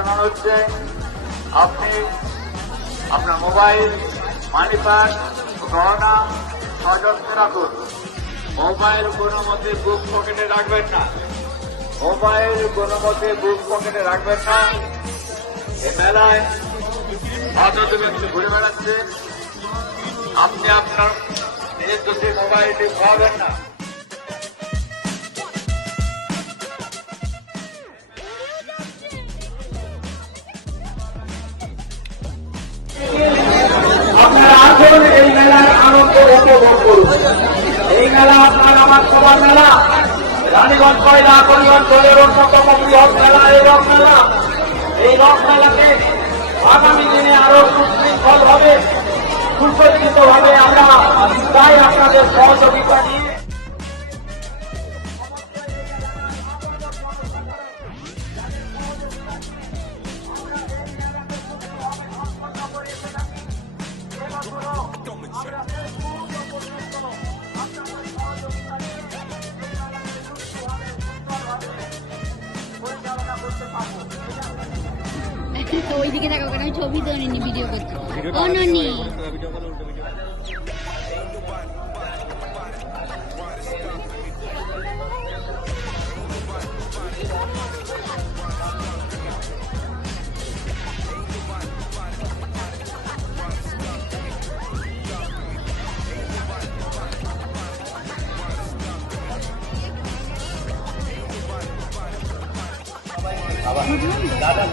জানানো হচ্ছে আপনি আপনার মোবাইল, মানি পার্স, গহনা সযত্নে রাখুন। মোবাইল কোনো মতে বুক পকেটে রাখবেন না। মোবাইল কোনো মতে বুক পকেটে রাখবেন না। এ মেলায় অযথা ব্যক্তি ঘুরে বেড়াচ্ছে, আপনি আপনার নিজের দোষে মোবাইলটি পাবেন না। আপনারা আসুন, এই মেলার আনন্দ উপভোগ করুন। এই মেলা আপনার আমার সবার মেলা। রানীগঞ্জ কয়লা করিগঞ্জ দলের অন্যতম বৃহৎ মেলা এই রথ মেলা। এই রথ মেলাকে আগামী দিনে আরো সুশৃঙ্খল ভাবে, সুসজ্জিত ভাবে আমরা চাই আপনাদের সহযোগিতা নিয়ে। ওইদিকে থাকা কারণ আমি ছবি তো নিনি, ভিডিও করছি। অননি দাদা